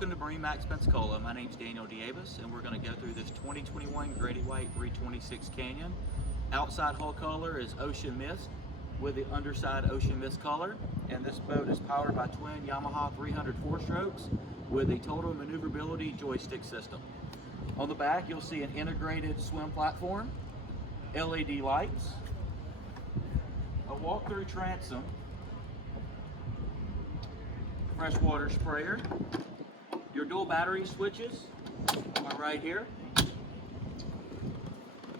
Welcome to MarineMax Pensacola. My name is Daniel Davis, and we're going to go through this 2021 Grady-White 326 Canyon. Outside hull color is ocean mist with the underside ocean mist color, and this boat is powered by twin Yamaha 300 4-strokes with a total maneuverability joystick system. On the back you'll see an integrated swim platform, LED lights, a walk-through transom, freshwater sprayer, your dual battery switches are right here.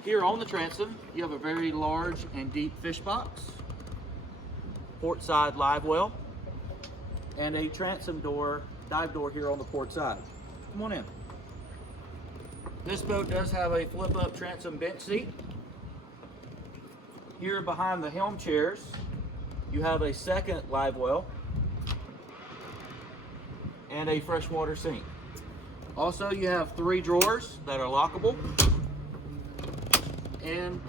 Here on the transom, you have a very large and deep fish box, port side live well, and a transom door, dive door here on the port side. Come on in. This boat does have a flip-up transom bench seat. Here behind the helm chairs, you have a second live well and a freshwater sink. Also, you have 3 drawers that are lockable and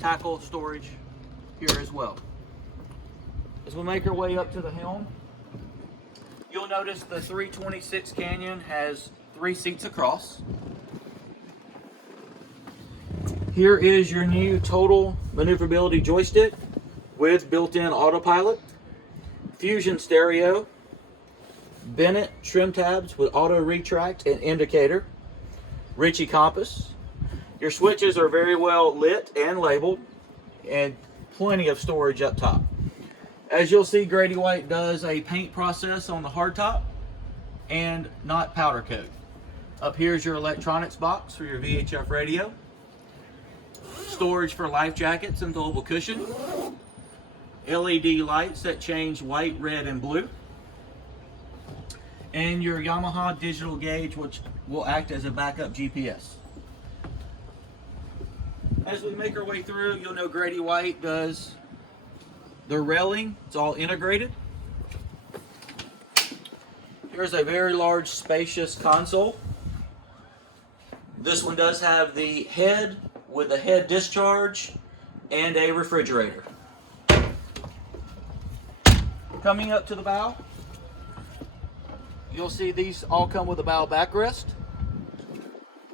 tackle storage here as well. As we make our way up to the helm, you'll notice the 326 Canyon has 3 seats across. Here is your new total maneuverability joystick with built-in autopilot, fusion stereo, Bennett trim tabs with auto retract and indicator, Ritchie compass. Your switches are very well lit and labeled, and plenty of storage up top. As you'll see, Grady-White does a paint process on the hardtop and not powder coat. Up here is your electronics box for your VHF radio, storage for life jackets and global cushion, LED lights that change white, red, and blue, and your Yamaha digital gauge, which will act as a backup GPS. As we make our way through, you'll know Grady-White does the railing. It's all integrated. Here's a very large, spacious console. This one does have the head with a head discharge and a refrigerator. Coming up to the bow, you'll see these all come with a bow backrest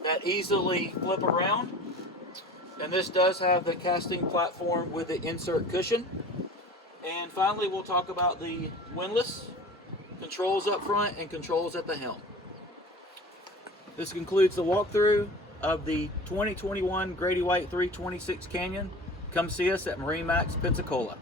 that easily flip around. And this does have the casting platform with the insert cushion. And finally, we'll talk about the windlass, controls up front and controls at the helm. This concludes the walkthrough of the 2021 Grady-White 326 Canyon. Come see us at MarineMax Pensacola.